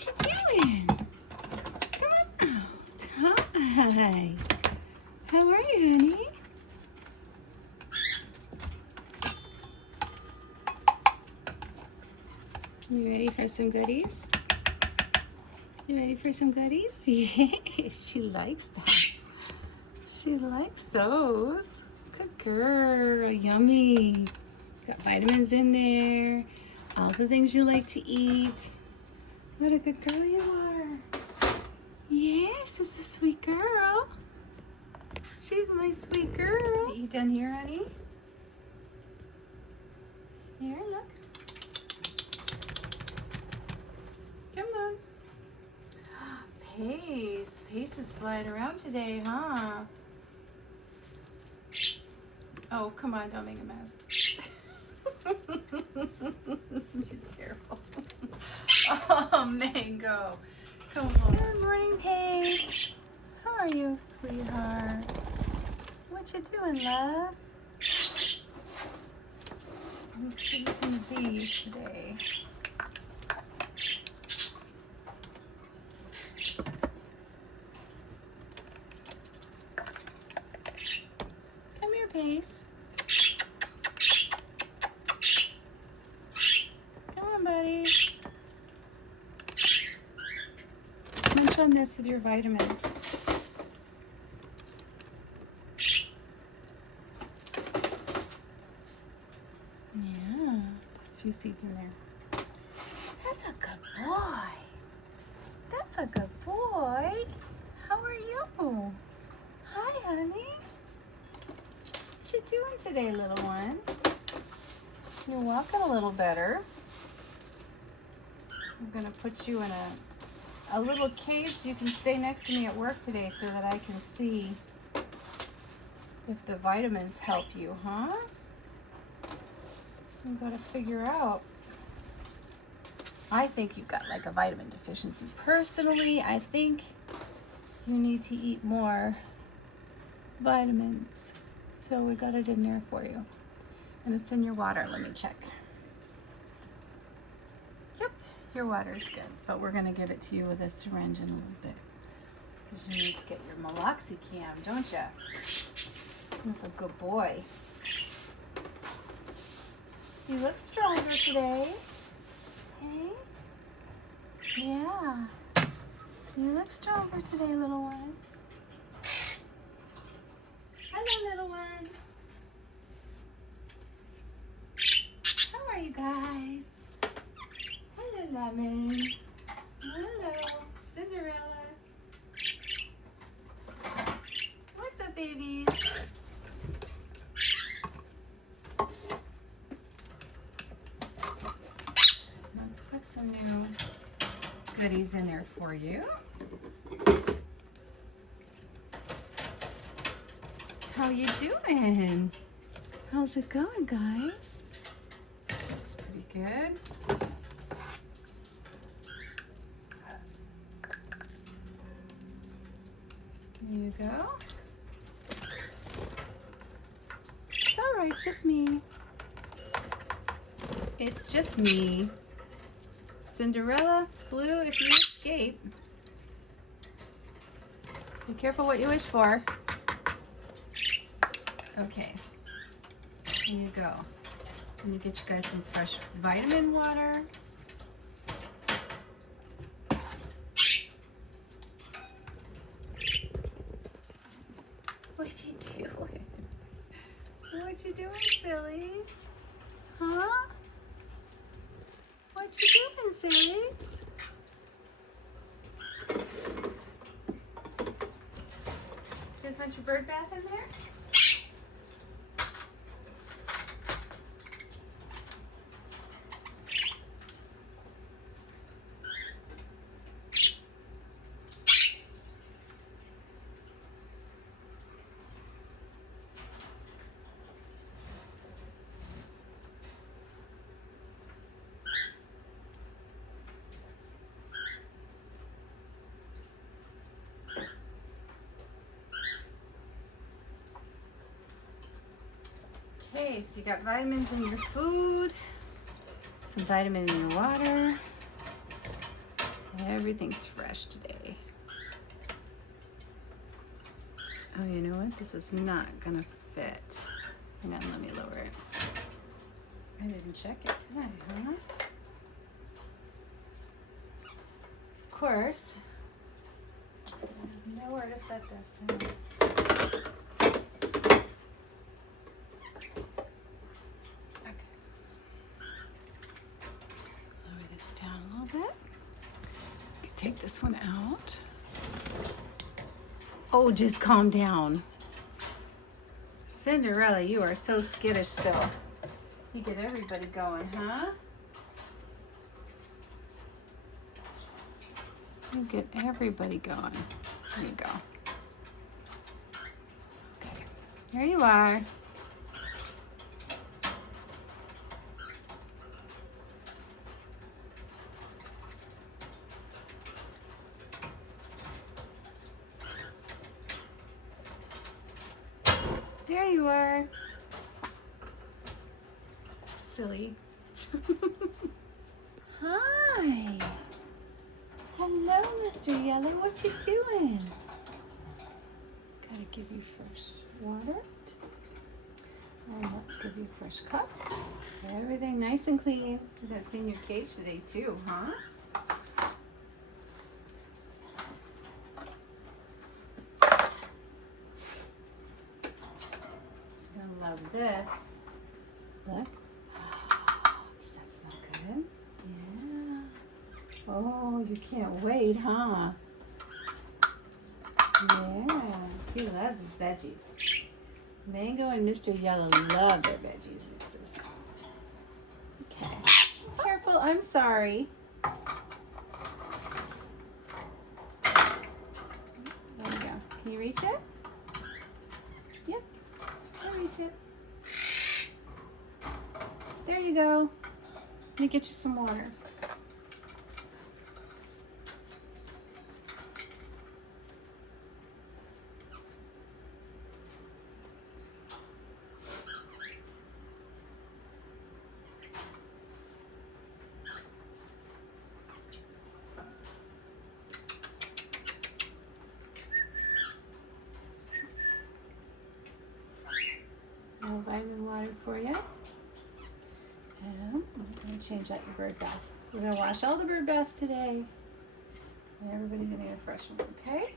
What you doing? Come on out. Hi. How are you, honey? You ready for some goodies? You ready for some goodies? Yeah, she likes that. She likes those. Good girl. Yummy. Got vitamins in there. All the things you like to eat. What a good girl you are. Yes, it's a sweet girl. She's my sweet girl. You done here, honey? Here, look. Come on. Pace. Pace is flying around today, huh? Oh, come on, don't make a mess. You're terrible. Oh, Mango. Come on. Good morning, Pace. How are you, sweetheart? What you doing, love? Let's give you some of these today. Come here, Pace. Come on, buddy. Munch on this with your vitamins. Yeah, a few seeds in there. That's a good boy. That's a good boy. How are you? Hi, honey. What you doing today, little one? You're walking a little better. I'm gonna put you in a little cage so you can stay next to me at work today so that I can see if the vitamins help you, huh? I've got to figure out. I think you've got like a vitamin deficiency. Personally, I think you need to eat more vitamins. So we got it in there for you. And it's in your water. Let me check. Yep, your water is good. But we're going to give it to you with a syringe in a little bit. Because you need to get your meloxicam, don't you? That's a good boy. You look stronger today. Hey? Yeah. You look stronger today, little one. Hello, little ones. How are you guys? Hello, Lemon. Hello, Cinderella. What's up, babies? Let's put some new goodies in there for you. How you doing? How's it going, guys? Looks pretty good. There you go. It's all right, it's just me. It's just me. Cinderella, Blue, if you escape, be careful what you wish for. Okay, here you go. Let me get you guys some fresh vitamin water. What you doing? What you doing, sillies? Huh? What you doing, sillies? You guys want your bird bath in there? Okay, so you got vitamins in your food, some vitamin in your water. Everything's fresh today. Oh, you know what? This is not gonna fit. Hang on, let me lower it. I didn't check it today, huh? Of course. I know where to set this. Okay. Lower this down a little bit. Take this one out. Oh, just calm down. Cinderella, you are so skittish still. You get everybody going, huh? You get everybody going. There you go. Okay, here you are. There you are. Silly. Hi. Hello, Mr. Yellow. What you doing? Gotta give you fresh water. And let's give you a fresh cup. Everything nice and clean. You gotta clean your cage today too, huh? Love this. Look. Does that smell good? Yeah. Oh, you can't wait, huh? Yeah. He loves his veggies. Mango and Mr. Yellow love their veggies mixes. Okay. Careful, I'm sorry. There you go. Can you reach it? Yep. Reach it. There you go. Let me get you some water. Vitamin water for you. And I'm going to change out your bird bath. We're going to wash all the bird baths today. And everybody's going to get a fresh one, okay?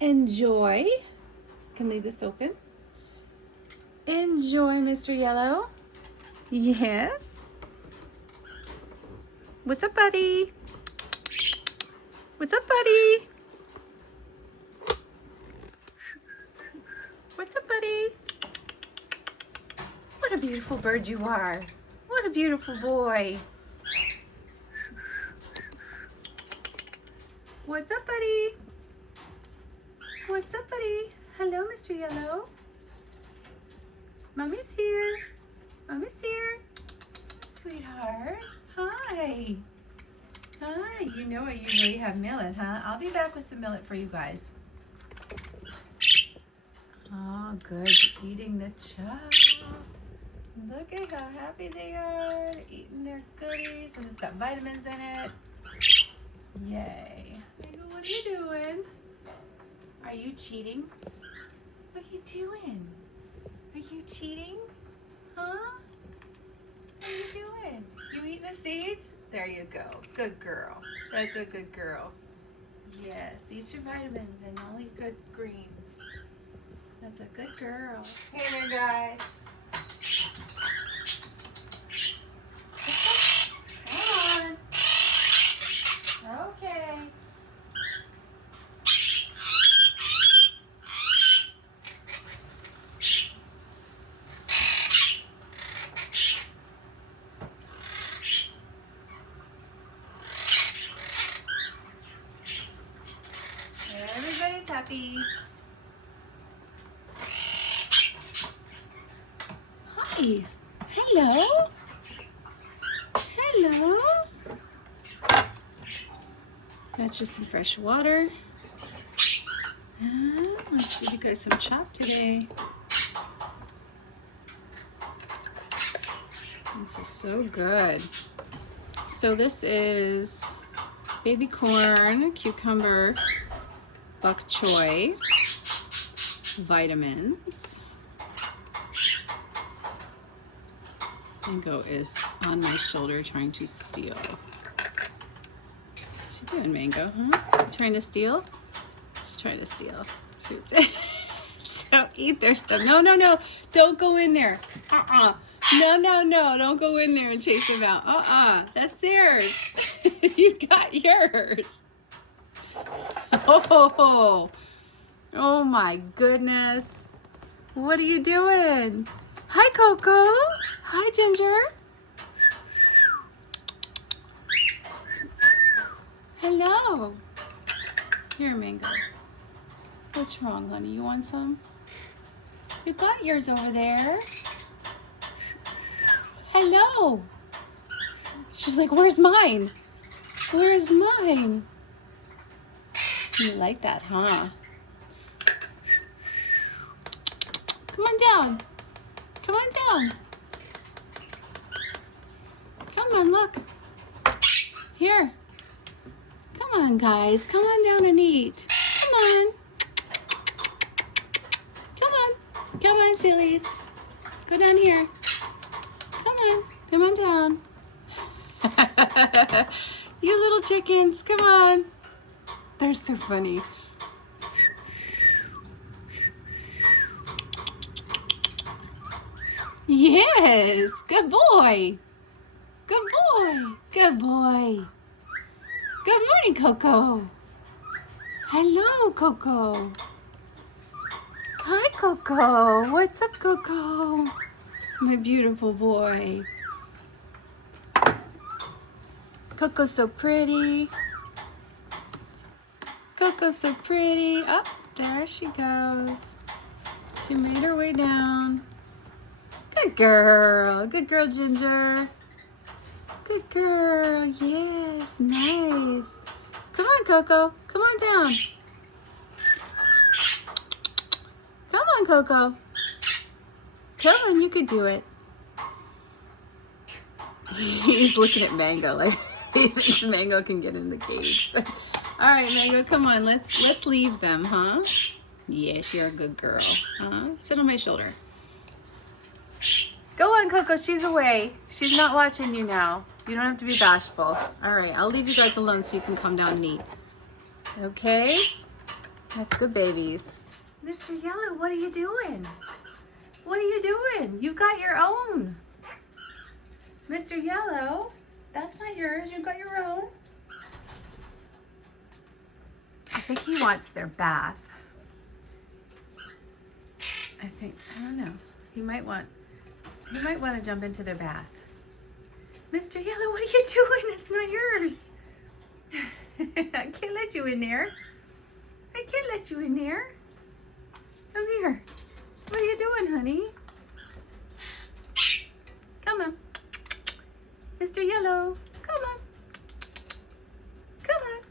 Enjoy. Can leave this open. Enjoy, Mr. Yellow. Yes. What's up, buddy? What's up, buddy? What's up, buddy? What a beautiful bird you are. What a beautiful boy. What's up, buddy? What's up, buddy? Hello, Mr. Yellow. Mommy's here. Mommy's here. Sweetheart. Hi. Hi. You know I usually have millet, huh? I'll be back with some millet for you guys. Oh, good. Eating the chop. Look at how happy they are. They're eating their goodies, and it's got vitamins in it. Yay. Mango, what are you doing? Are you cheating? What are you doing? Are you cheating? Huh? What are you doing? You eating the seeds? There you go. Good girl. That's a good girl. Yes, eat your vitamins and all your good greens. That's a good girl. Hey there, guys. Come on. Okay. Everybody's happy. Hi. Hello. Hello. That's just some fresh water. Let's give you guys some chop today. This is so good. So this is baby corn, cucumber, bok choy, vitamins. Mango is on my shoulder trying to steal. What's she doing, Mango? Huh? Trying to steal? She's trying to steal. Shoot. Don't eat their stuff. No, no, no. Don't go in there. No, no, no. Don't go in there and chase them out. That's theirs. You got yours. Oh, oh my goodness. What are you doing? Hi, Coco. Hi, Ginger. Hello. Here, Mango. What's wrong, honey? You want some? You got yours over there. Hello. She's like, where's mine? Where's mine? You like that, huh? Come on down. Come on down. Come on, look. Here. Come on, guys. Come on down and eat. Come on. Come on. Come on, sillies. Go down here. Come on. Come on down. You little chickens. Come on. They're so funny. Yes. Good boy. Good boy. Good boy. Good morning, Coco. Hello, Coco. Hi, Coco. What's up, Coco? My beautiful boy. Coco's so pretty. Coco's so pretty. Oh, there she goes. She made her way down. Good girl. Good girl, Ginger. Good girl. Yes, nice. Come on, Coco. Come on down. Come on, Coco. Come on, you could do it. He's looking at Mango like he thinks Mango can get in the cage. So. All right, Mango, come on. Let's leave them, huh? Yes, you're a good girl. Huh? Sit on my shoulder. Go on, Coco. She's away. She's not watching you now. You don't have to be bashful. All right, I'll leave you guys alone so you can come down and eat. Okay? That's good babies. Mr. Yellow, what are you doing? What are you doing? You got your own. Mr. Yellow, that's not yours. You got your own. I think he wants their bath. I don't know. He might want to jump into their bath. Mr. Yellow, what are you doing? It's not yours. I can't let you in there. I can't let you in there. Come here. What are you doing, honey? Come on. Mr. Yellow, come on. Come on.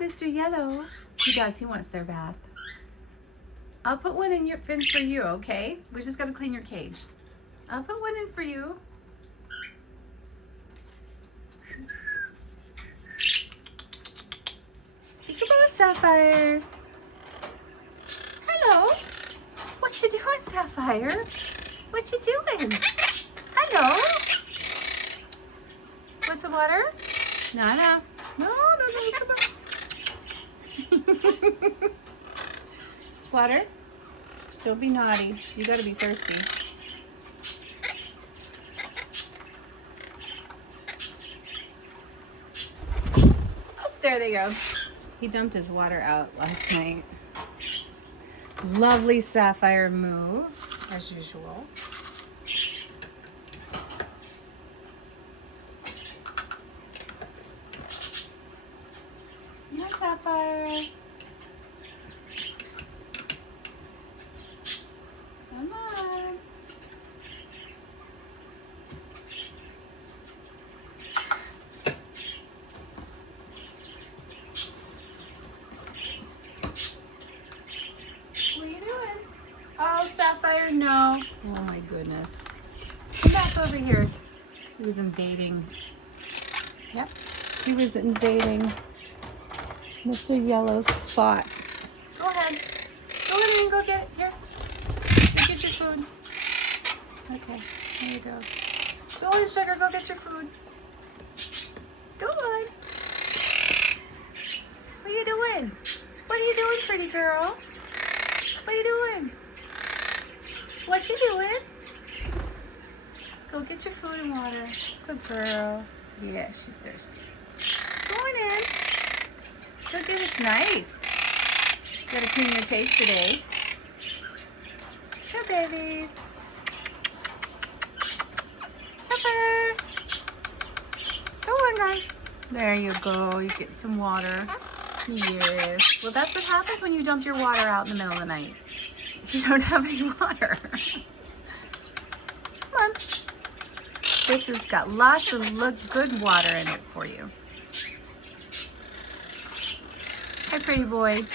Mr. Yellow. He does. He wants their bath. I'll put one in for you, okay? We just got to clean your cage. I'll put one in for you. Peekaboo, Sapphire. Hello. What you doing, Sapphire? What you doing? Hello. Want some water? No, no. No, no, no, come on. Water? Don't be naughty. You gotta be thirsty. Oh, there they go. He dumped his water out last night. Just lovely Sapphire move, as usual. Come on, Sapphire. Come on. What are you doing? Oh, Sapphire, no. Oh my goodness. Come back over here. He was invading. Yep. He was invading Mr. Yellow's spot. Go ahead. Go ahead and go get it. Here. Go get your food. Okay, there you go. Go on, sugar. Go get your food. Go on. What are you doing? What are you doing, pretty girl? What are you doing? What you doing? Go get your food and water. Good girl. Yeah, she's thirsty. Go on in. Go get it. Nice. Gotta clean your cage today. Here, babies. Supper. Go on, guys. There you go. You get some water. Yes. Well, that's what happens when you dump your water out in the middle of the night. You don't have any water. Come on. This has got lots of good water in it for you. Hi, pretty boy.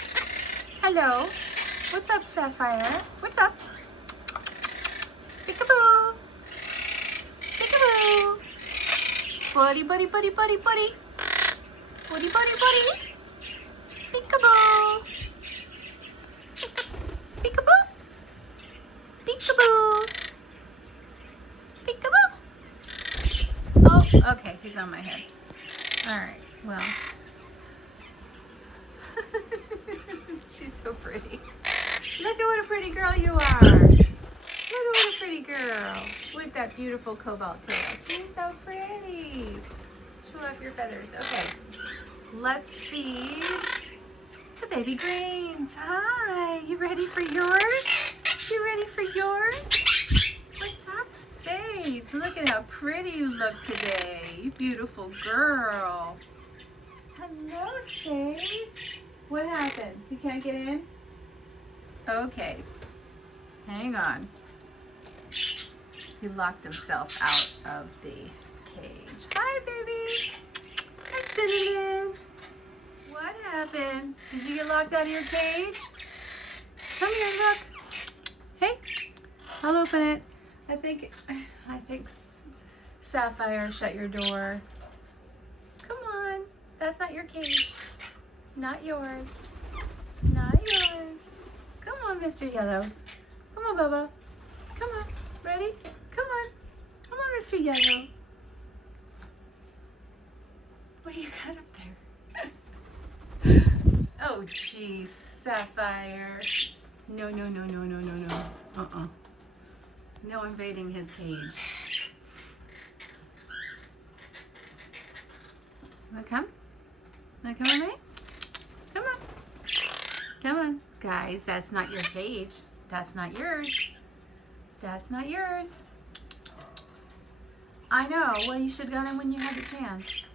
Hello. What's up, Sapphire? What's up? Peekaboo. Peekaboo. Buddy, buddy, buddy, buddy, buddy. Buddy, buddy, buddy. Peekaboo. Peekaboo. Peekaboo. Peekaboo. Oh, okay. He's on my head. All right. Well. She's so pretty. Look at what a pretty girl you are. Look at what a pretty girl with that beautiful cobalt tail. She's so pretty. Show off your feathers. Okay. Let's feed the baby greens. Hi. You ready for yours? You ready for yours? What's up, Sage? Look at how pretty you look today. You beautiful girl. Hello, Sage. What happened? You can't get in? Okay. Hang on. He locked himself out of the cage. Hi, baby. Hi, Cinnamon. What happened? Did you get locked out of your cage? Come here, look. Hey, I'll open it. I think Sapphire shut your door. Come on. That's not your cage. Not yours. Not yours. Come on, Mr. Yellow. Come on, Bubba. Come on. Ready? Come on. Come on, Mr. Yellow. What do you got up there? Oh, jeez. Sapphire. No, no, no, no, no, no, no. Uh-uh. No invading his cage. Wanna come? Wanna come with me? Come on. Come on. Guys, that's not your cage. That's not yours. That's not yours. I know. Well, you should have gone in when you had the chance.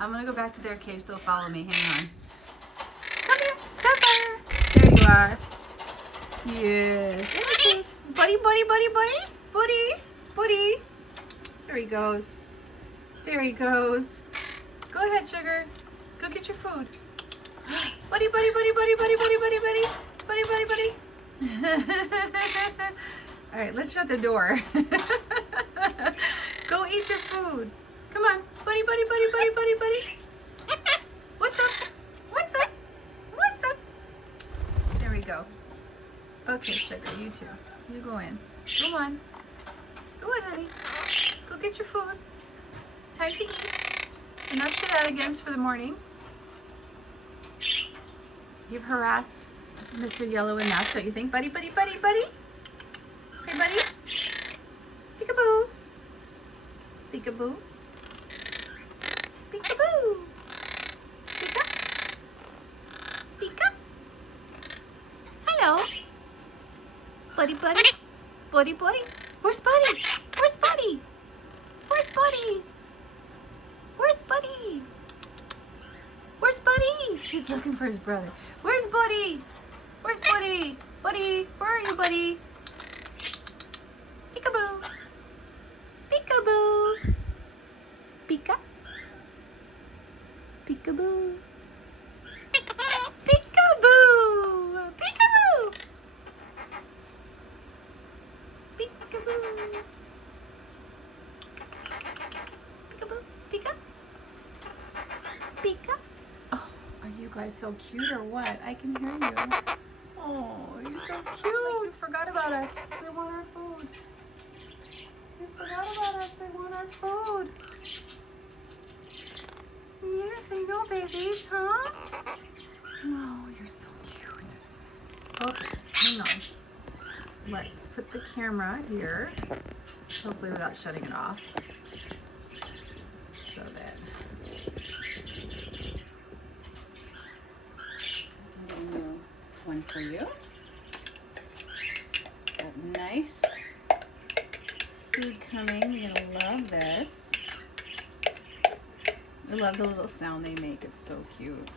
I'm going to go back to their cage. They'll follow me. Hang on. Come here. Sapphire. There you are. Yes. Okay. Buddy, buddy, buddy, buddy. Buddy. Buddy. There he goes. There he goes. Go ahead, sugar. Go get your food. Buddy, buddy, buddy, buddy, buddy, buddy, buddy, buddy. Buddy, buddy, buddy. All right, let's shut the door. Go eat your food. Come on. Buddy, buddy, buddy, buddy, buddy, buddy. What's up? What's up? What's up? There we go. Okay, sugar, you too. You go in. Go on. Go on, honey. Go get your food. Time to eat. Enough shenanigans for the morning. You've harassed Mr. Yellow enough, don't you think? Buddy, buddy, buddy, buddy. Hey, buddy. Peekaboo. Peekaboo. Peekaboo. Peeka. Peeka. Hello. Buddy, buddy. Buddy, buddy. Where's Buddy? Where's Buddy? Where's Buddy? Where's Buddy? Where's Buddy? He's looking for his brother. Where's Buddy? Where's Buddy? Buddy, where are you, Buddy? Peekaboo. Peekaboo. Peeka. Peekaboo. Peekaboo. Peekaboo. Peekaboo. Peekaboo. Peeka. guys so cute or what? I can hear you. Oh, you're so cute. Like you forgot about us. We want our food. You forgot about us. We want our food. Yes, I know, babies, huh? Oh, you're so cute. Okay, hang on. Let's put the camera here. Hopefully without shutting it off. So that a new one for you. Got nice food coming. You're gonna love this. I love the little sound they make. It's so cute.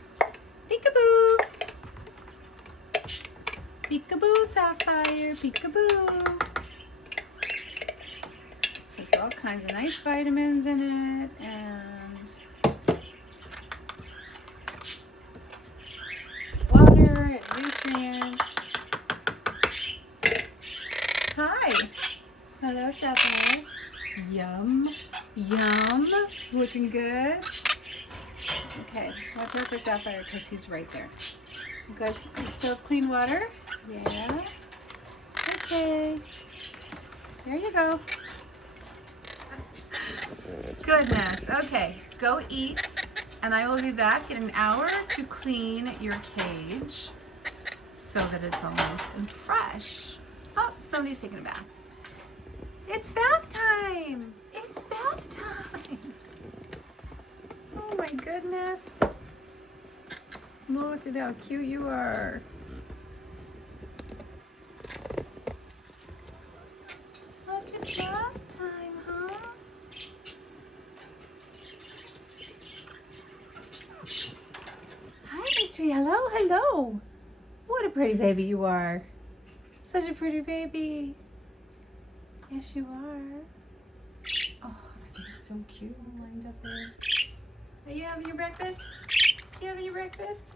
Peekaboo! Peekaboo, Sapphire. Peekaboo. This has all kinds of nice vitamins in it and water and nutrients. Hi. Hello, Sapphire. Yum. Yum. Looking good. Okay, watch out for Sapphire because he's right there. You guys, you still have clean water? Yeah. Okay. There you go. Goodness. Okay, go eat, and I will be back in an hour to clean your cage so that it's all nice and fresh. Oh, somebody's taking a bath. It's bath time. It's bath time. Oh my goodness. Look at how cute you are. Look, it's bath time, huh? Hi, Mystery. Hello, hello. What a pretty baby you are. Such a pretty baby. Yes, you are. Oh, he's so cute. Lined up there. Are you having your breakfast? You having your breakfast?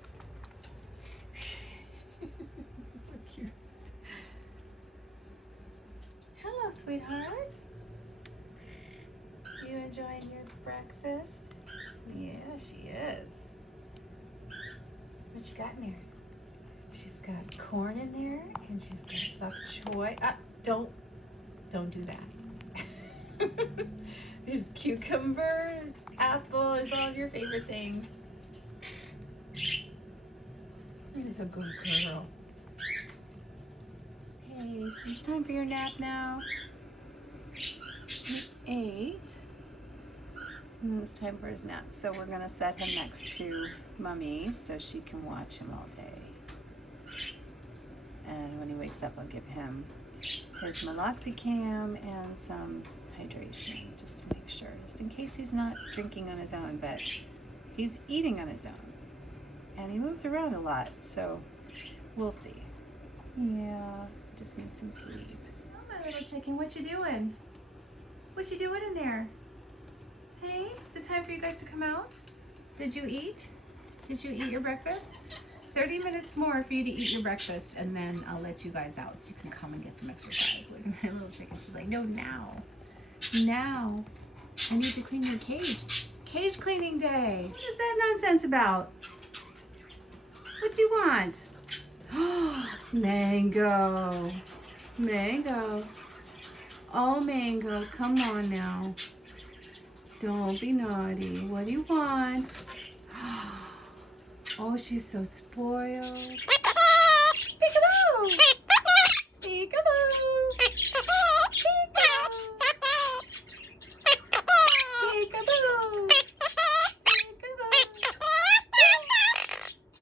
So cute. Hello, sweetheart. You enjoying your breakfast? Yeah, she is. What you got in there? She's got corn in there, and she's got bok choy. Don't do that. There's cucumber, apple. There's all of your favorite things. She's a good girl. Hey, it's time for your nap now. You ate. And it's time for his nap. So we're gonna set him next to Mommy so she can watch him all day. And when he wakes up, I'll give him his meloxicam and some hydration just to make sure, just in case he's not drinking on his own, but he's eating on his own. And he moves around a lot, so we'll see. Yeah, just need some sleep. Oh, my little chicken, what you doing? What you doing in there? Hey, is it time for you guys to come out? Did you eat? Did you eat your breakfast? 30 minutes more for you to eat your breakfast, and then I'll let you guys out so you can come and get some exercise. Look at my little chicken. She's like, no, now. Now. I need to clean your cage. Cage cleaning day. What is that nonsense about? What do you want? Mango. Mango. Oh, Mango, come on now. Don't be naughty. What do you want? Oh, she's so spoiled. Peekaboo!